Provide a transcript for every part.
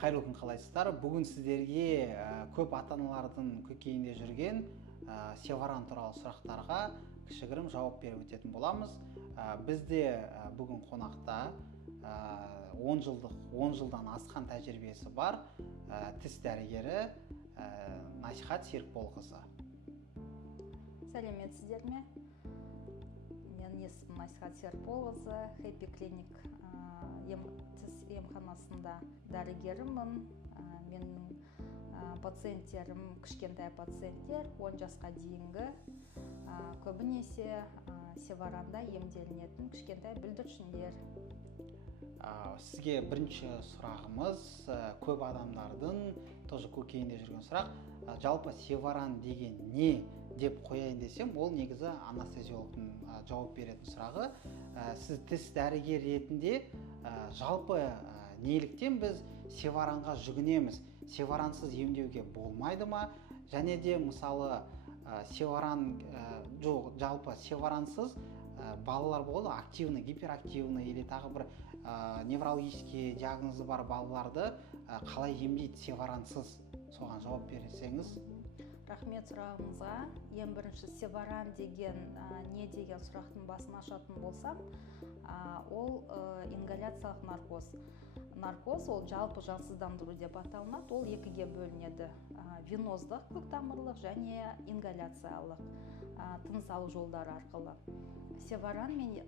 Қайырлы күн, қалайсыздар? Бүгін сіздерге көп ата-аналардың көкейінде жүрген Севаран туралы сұрақтарға кішігірім жауап беріп өтетін боламыз. Бізде бүгін қонақта 10 жылдан асқан тәжірибесі бар тіс дәрігері Насихат Серікболқызы. Сәлеметсіздер ме? Менің есімім Насихат Серікболқызы, Happy Clinic тіс емханасында дәрігерімін. Менің пациенттерім кішкентай пациенттер, 10 жасқа дейінгі, көбінесе Севаранда емделінетін кішкентай бүлдіршіндер. Сізге бірінші сұрағымыз, көп адамдардың тоже көкейінде жүрген сұрақ, жалпы Севаран деген не деп қояйын десем, ол негізі анестезиологтың жауап беретін сұрағы. Сіз тіс дәрігер ретінде жалпы неліктен біз Севаранға жүгінеміз? Севарансыз емдеуге болмайды ма? Және де мысалы жалпы севарансыз балалар болды, активный, гиперактивный или тағы бір неврологический диагнозы бар балаларды қалай емдейді севарансыз? Соған жауап берсеңіз. Рахмет сұрағыңызға. Ең бірінші Севаран деген не деген сұрақтың басын ашатын болсам, ол ингаляциялық наркоз. Наркоз ол жалпы жансыздандыру деп аталынады. Ол екіге бөлінеді: веноздық, көктамырлық және ингаляциялық, тыныс алу жолдары арқылы. Севаран мен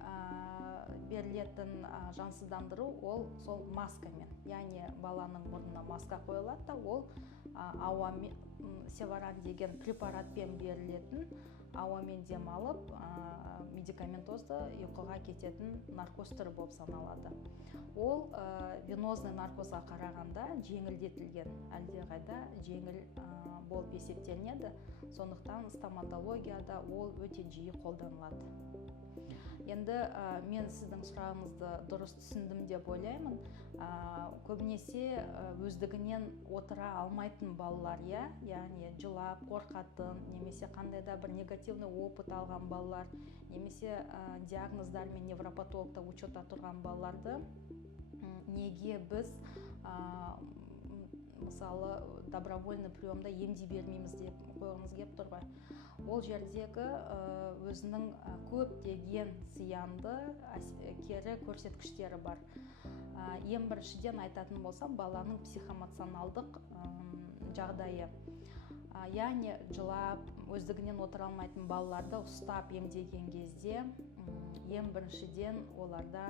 берілетін жансыздандыру ол сол маскамен, яғни баланың мұрнына маска қойылады да, ол ауамен, Севаран деген препаратпен берілетін, ауамен демалып, медикаментозды ұйқыға кететін наркоз түрі болып саналады. Ол венозный наркозға қарағанда жеңілдетілген, әлдеқайда жеңіл болып есептелінеді. Сондықтан стоматологияда ол өте жиі қолданылады. Енді мен сіздің сұрағыңызды дұрыс түсіндім деп ойлаймын. Көбінесе өздігінен отыра алмайтын балалар, яғни жылап, қорқатын, немесе қандай да бір негативный опыт алған балалар, немесе диагноздармен невропатологта учетта тұрған балаларды неге біз мысалы добровольный приемда емдей бермейміз деп қойғыңыз келіп тұр ғой. Ол жердегі өзінің көптеген зиянды кері көрсеткіштері бар. Ең біріншіден айтатын болсам, баланың психоэмоционалдық жағдайы. Яғни жылап, өздігінен отыра алмайтын балаларды ұстап емдеген кезде, ең біріншіден оларда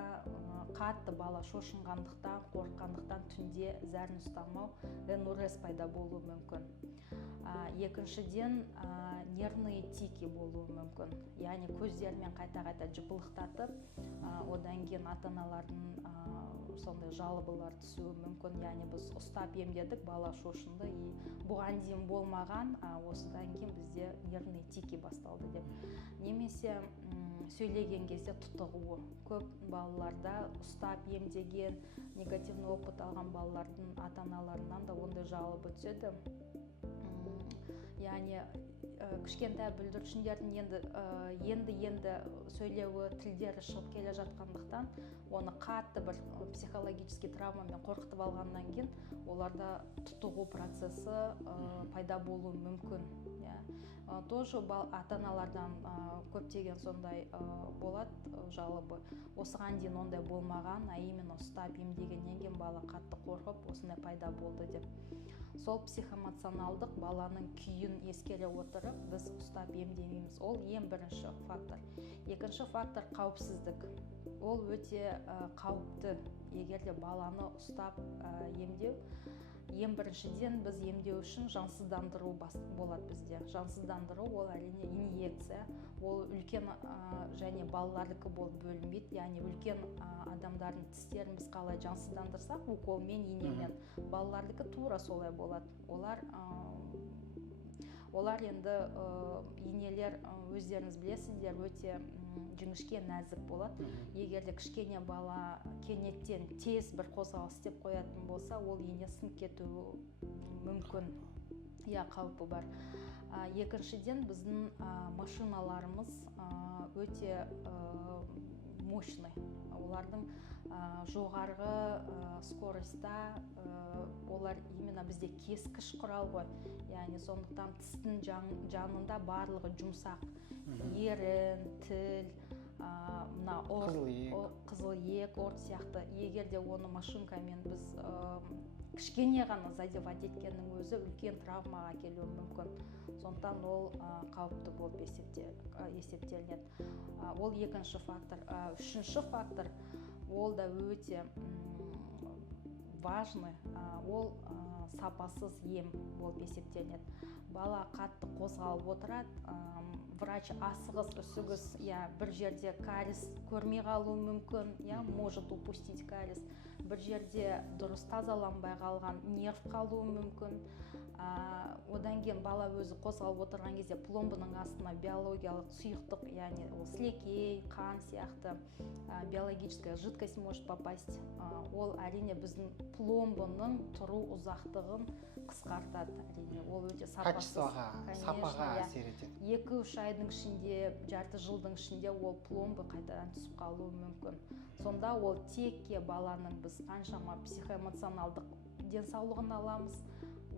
қатты бала шошынғандықтан, қорыққандықтан түнде зәрін ұстамау, энурез пайда болуы мүмкін. Екіншіден нервные тики болуы мүмкін. Яғни көздерімен қайта-қайта жыпылықтатып, одан кейін ата-аналардың сондай жалобылар түсуі мүмкін. Яғни біз ұстап емдедік, бала шошынды, бұған дейін болмаған, осыдан кейін бізде нервные тики басталды деп. Немесе сөйлеген кезде тұтығуы. Көп балаларда ұстап емдеген, негативный опыт алған балалардың ата-аналарынан да ондай жалобы түседі. Яғни кішкентай бүлдіршіндердің енді сөйлеуі, тілдері шығып келе жатқандықтан, оны қатты бір психологический травмамен қорқытып алғаннан кейін оларда тұтығу процесі пайда болуы мүмкін. Тоже ата-аналардан көптеген сондай болады жалобы. Осыған дейін ондай болмаған, именно ұстап емдегеннен кейін бала қатты қорқып, осындай пайда болды деп. Сол психоэмоционалдық баланың күйін ескере отырып, біз ұстап емдемейміз. Ол ең бірінші фактор. Екінші фактор қауіпсіздік. Ол өте қауіпті. Егер де баланы ұстап емдеу, ең біріншіден біз емдеу үшін жансыздандыру болады бізде. Жансыздандыру ол әрине инъекция. Ол үлкен және балалардікі болып бөлінбейді. Яғни үлкен адамдардың тістерін біз қалай жансыздандырсақ, уколмен, инемен, балалардікі тура солай болады. Олар енді инелер, өздеріңіз білесіздер, өте жіңішке, нәзік болады. Егер де кішкене бала кенеттен тез бір қозғалыс істеп қоятын болса, ол ине сынып кетуі мүмкін. Қаупі бар. Екіншіден, біздің машиналарымыз өте мощный. Олардың жоғарғы скоростьта мына бізде кескіш құрал ғой, яғни сондықтан тістің жанында барлығы жұмсақ, ерін, тіл, мына қызыл ек, орт сияқты. Егер де оны машинкамен біз кішкене ғана задевать еткеннің өзі үлкен травмаға келуі мүмкін. Сондықтан ол қауіпті болып есептелінеді. Ол екінші фактор. Үшінші фактор, ол да өте важный, ол сапасыз ем болып есептелінеді. Бала қатты қозғалып отырады, врач асығыс үсігіс, бір жерде кариес көрмей қалуы мүмкін, может упустить кариес, бір жерде дұрыс тазаланбай қалған нерв қалуы мүмкін. Одан кейін бала өзі қозғалып отырған кезде пломбының астына биологиялық сұйықтық, яғни ол сілекей, қан сияқты биологическая жидкость может попасть. Ол әрине біздің пломбының тұру ұзақтығын қысқартады. Әрине ол өте сапасыз, сапаға әсер етеді. 2-3 айдың ішінде, жарты жылдың ішінде ол пломба қайтадан түсіп қалуы мүмкін. Сонда ол текке баланың біз қаншама психоэмоционалдық денсаулығын аламыз,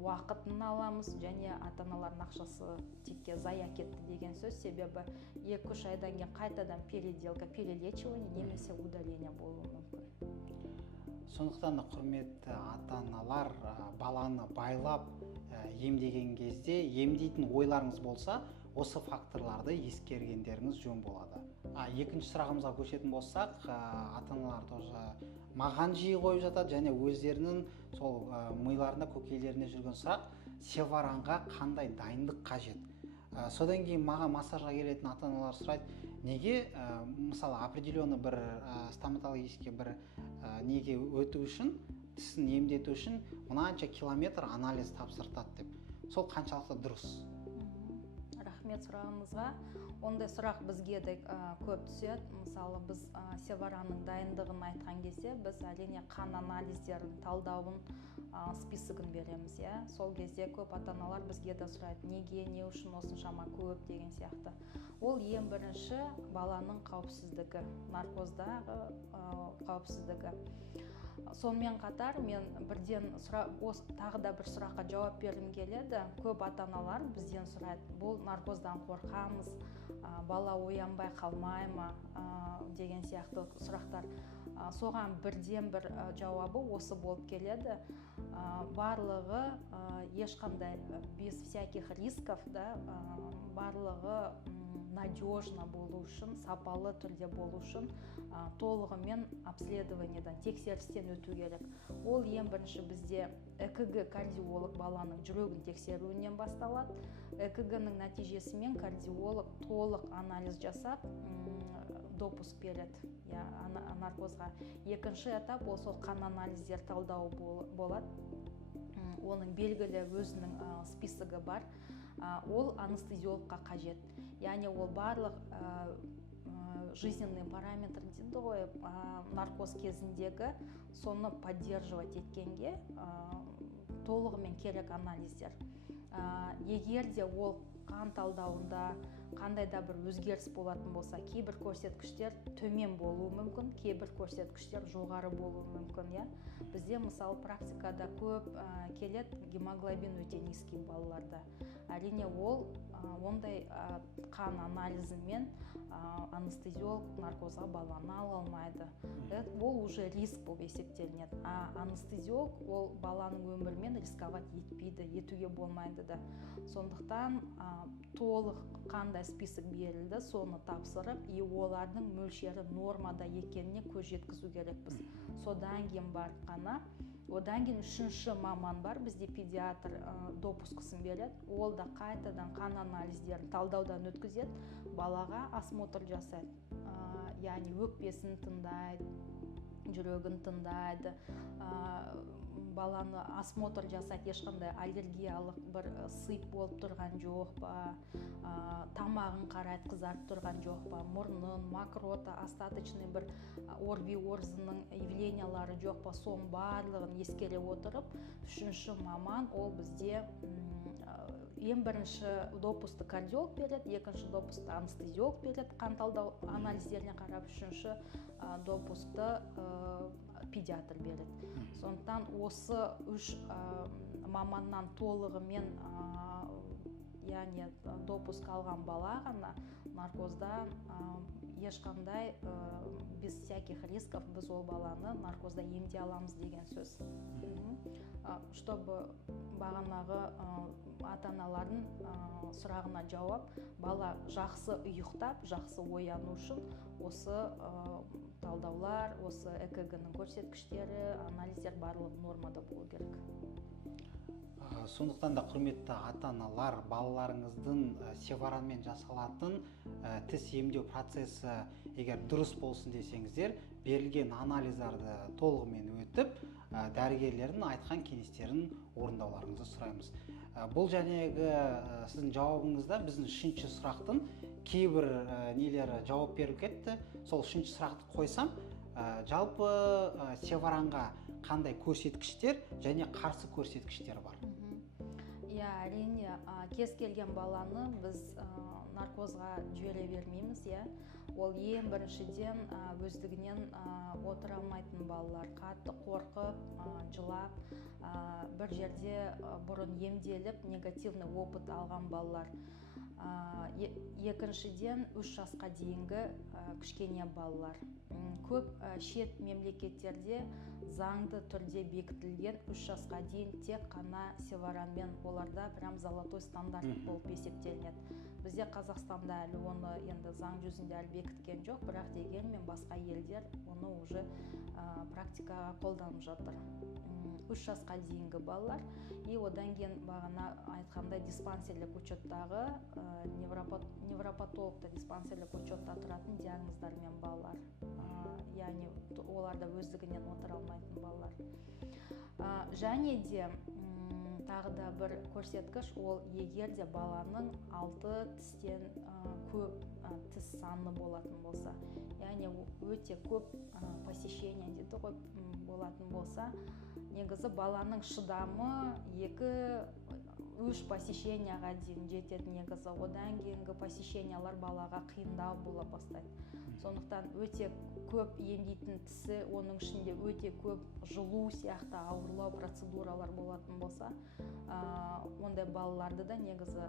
уақытын аламыз, және ата-аналардың ақшасы текке зая кетті деген сөз. Себебі 2-3 айдан кейін қайтадан переделка, перелечивание немесе удаление болуы мүмкін. Сондықтан құрметті ата-аналар, баланы байлап емдеген кезде емдейтін ойларыңыз болса, осы факторларды ескергендеріңіз жөн болады. Екінші сұрағымызға көшетін болсақ, ата-аналар тоже маған жиі қойып жатады, және өздерінің сол миларында, көкейлеріне жүрген сұрақ, севаранға қандай дайындық қажет? Содан кейін маған массажға келетін ата-аналар сұрайды, неге мысалы определенный бір стоматологический бір неге өту үшін, тісін емдету үшін мынанша километр анализ тапсыртады деп. Сол қаншалықты дұрыс? Рахмет сұрағыңызға. Ондай сұрақ бізге де көп түседі. Мысалы, біз севараның дайындығын айтқан кезде, біз әрине қан анализдерін, талдауын, списогын береміз. Сол кезде көп ата-аналар бізге де сұрайды, неге, не үшін осыншама көп деген сияқты. Ол ең бірінші баланың қауіпсіздігі, наркоздағы қауіпсіздігі. Сонымен қатар мен бірден тағы да бір сұраққа жауап бергім келеді. Көп ата-аналар бізден сұрайды, бұл наркоздан қорқамыз, бала оянбай қалмай ма деген сияқты сұрақтар. Соған бірден бір жауабы осы болып келеді. Барлығы ешқандай без всяких рисков, барлығы надежно болу үшін, сапалы түрде болу үшін толығымен обследованиедан, тексерістен өту керек. Ол ең бірінші бізде ЭКГ кардиолог баланың жүрегін тексеруінен басталады. ЭКГ-нің нәтижесімен кардиолог толық анализ жасап, допуск береді наркозға. Екінші этап ол сол қан анализдер талдауы болады. Оның белгілі өзінің списогі бар. Ол анестезиологқа қажет. Яғни ол барлық жизненный параметр дейді ғой, наркоз кезіндегі соны поддерживать еткенге толығымен керек анализдер. Егер де ол қан талдауында қандай да бір өзгеріс болатын болса, кейбір көрсеткіштер төмен болуы мүмкін, кейбір көрсеткіштер жоғары болуы мүмкін. Бізде мысалы практикада көп келеді гемоглобин өте низкий балаларда. Әрине ол ондай қан анализімен анестезиолог наркозға баланы ала алмайды. Ол уже риск болып есептелінеді. Анестезиолог ол баланың өмірімен рисковать етпейді, етуге болмайды да. Сондықтан толық қандай список берілді, соны тапсырып, олардың мөлшері нормада екеніне көз жеткізу керекпіз. Содан кейін барып қана, одан кейін үшінші маман бар, бізде педиатр допускысын береді. Ол да қайтадан қан анализдерін талдаудан өткізеді, балаға осмотр жасайды. Яғни өкпесін тыңдайды, жүрегін тыңдайды, баланы осмотр жасайды, ешқандай аллергиялық бір сыйып болып тұрған жоқ па, тамағын қарайды, қызарып тұрған жоқ па, мұрнын, мокрота, остаточный бір орби-орзының явлениялары жоқ па, соның барлығын ескере отырып, үшінші маман ол бізде ең бірінші допусты кардиолог береді, екінші допусты анестезиолог береді, қан талдау анализдеріне қарап, үшінші допусты педиатр береді. Сондықтан осы үш маманнан толығымен яғни допуск алған бала ғана наркозда ешқандай без всяких рисков біз ол баланы наркозда емдей аламыз деген сөз. Чтобы бағанағы ата-аналардың сұрағына жауап, бала жақсы ұйықтап, жақсы ояну үшін осы талдаулар, осы ЭКГ-нің көрсеткіштері, анализдер барлығы нормада болу керек. Сондықтан да құрметті ата-аналар, балаларыңыздың севаранмен жасалатын тіс емдеу процесі егер дұрыс болсын десеңіздер, берілген анализдарды толығымен өтіп, дәрігерлердің айтқан кеңестерін орындауларыңызды сұраймыз. Бұл жәнегі сіздің жауабыңызда біздің үшінші сұрақтың кейбір нелері жауап беріп кетті. Сол үшінші сұрақты қойсам, жалпы севаранға қандай көрсеткіштер және қарсы көрсеткіштер бар? Иә, әрине, кез келген баланы біз наркозға жібере бермейміз, иә. Ол ең біріншіден өздігінен отыра алмайтын балалар, қатты қорқып, жылап, бір жерде бұрын емделіп, негативный опыт алған балалар. Екіншіден 3 жасқа дейінгі кішкене балалар. Көп шет мемлекеттерде заңды түрде бекітілген 3 жасқа дейін тек қана севаранмен, оларда прям золотой стандарт болып есептелінеді. Бізде Қазақстанда әлі оны енді заң жүзінде әлі бекіткен жоқ, бірақ дегенмен басқа елдер оны уже практикаға қолданып жатыр. 3 жасқа дейінгі балалар, и одан кейін бағана айтқандай диспансерлік учеттағы невропатологта диспансерлік учетта тұратын диагноздармен балалар, яғни оларда өздігінен отыра алмайтын балалар. Және де тағы да бір көрсеткіш, ол егер де баланың 6 тістен көп тіс саны болатын болса, яғни өте көп посещение дейді ғой болатын болса, негізі баланың шыдамы 2-3 посещенияға дейін жетеді негізі. Одан кейінгі посещениялар балаға қиындау бола бастайды. Сондықтан өте көп емдейтін тісі, оның ішінде өте көп жылу сияқты ауырлау процедуралар болатын болса, ондай балаларды да негізі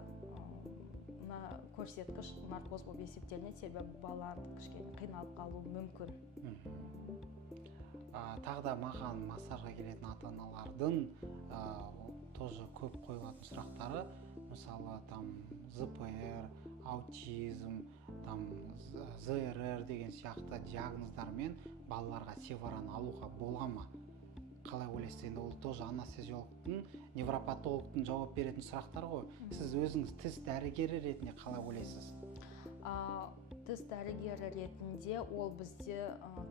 көрсеткіш наркоз болып есептелінеді, себебі баланың кішкене қиналып қалуы мүмкін. Тағы да маған массажға келетін ата-аналардың тоже көп қойылатын сұрақтары, мысалы ЗПР, аутизм, ЗРР деген сияқты диагноздармен балаларға севаран алуға бола ма? Қалай ойлайсыз? Енді ол тоже анестезиологтың, невропатологтың жауап беретін сұрақтар ғой. Сіз өзіңіз тіс дәрігері ретінде қалай ойлайсыз? Тіс дәрігері ретінде ол бізде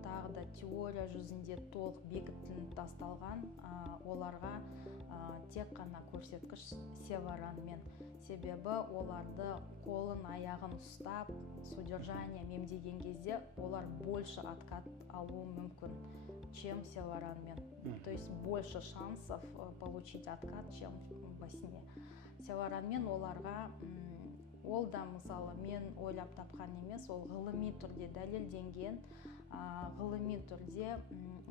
тағы да теория жүзінде толық бекітіліп тасталған, оларға тек қана көрсеткіш севаранмен. Себебі оларды қолын аяғын ұстап, содержание мемдеген кезде олар больше откат алуы мүмкін, чем севаранмен. То есть больше шансов получить откат, чем во сне. Севаранмен оларға ол да мысалы мен ойлап тапқан емес, ол ғылыми түрде дәлелденген, ғылыми түрде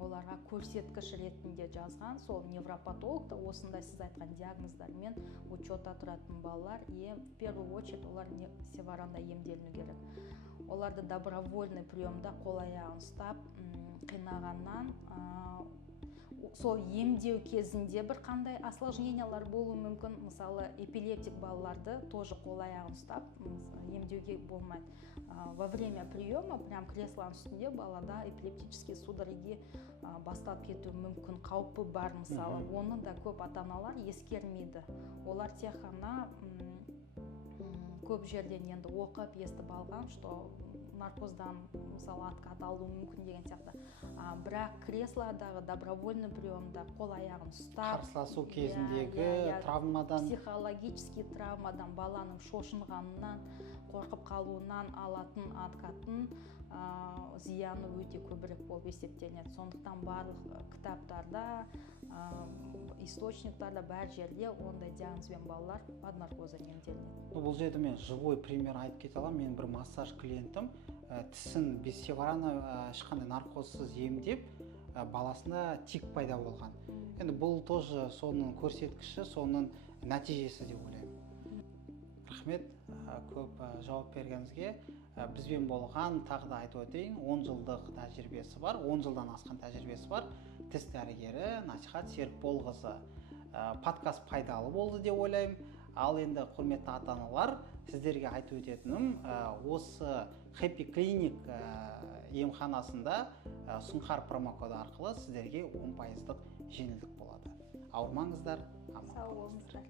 оларға көрсеткіш ретінде жазған. Сол невропатологта осындай сіз айтқан диагноздармен учетта тұратын балалар, в первую очередь олар севаранда емделіну керек. Оларды добровольный приемда қол аяғын ұстап қинағаннан сол емдеу кезінде бір қандай осложнениялар болуы мүмкін. Мысалы эпилептик балаларды тоже қол аяғын ұстап емдеуге болмайды. Во время приема прям креслоның үстінде балада эпилептические судороги бастап кетуі мүмкін, қаупі бар мысалы. Оны да көп ата-аналар ескермейді. Олар тек қана көп жерден енді оқып естіп алған, что наркоздан мысалы откат алуы мүмкін деген сияқты. Бірақ креслодағы добровольный приемда қол аяғын ұстап, қарсыласу кезіндегі травмадан, психологический травмадан, баланың шошынғанынан, қорқып қалуынан алатын откатын зияны өте көбірек болып есептелінеді. Сондықтан барлық кітаптарда, источниктарда, бәр жерде ондай диагнозбен балалар под наркозом емделінеді. Бұл жерде мен живой пример айтып кете аламын. Мен бір массаж клиентім тісін без севарана ешқандай наркозсыз емдеп, баласында тик пайда болған. Енді бұл тоже соның көрсеткіші, соның нәтижесі деп ойлаймын. Рахмет, көп жауап бергеніңізге. Бізбен болған, тағы да айтып өтейін, 10 жылдық тәжірибесі бар, 10 жылдан асқан тәжірибесі бар тіс дәрігері Насихат Серікболқызы. Подкаст пайдалы болды деп ойлаймын. Ал енді құрметті ата-аналар, сіздерге айтып өтетінім, осы Happy Clinic емханасында Сұңқар промокоды арқылы сіздерге 10% жеңілдік болады. Ауырмаңыздар, аман сау болыңыздар.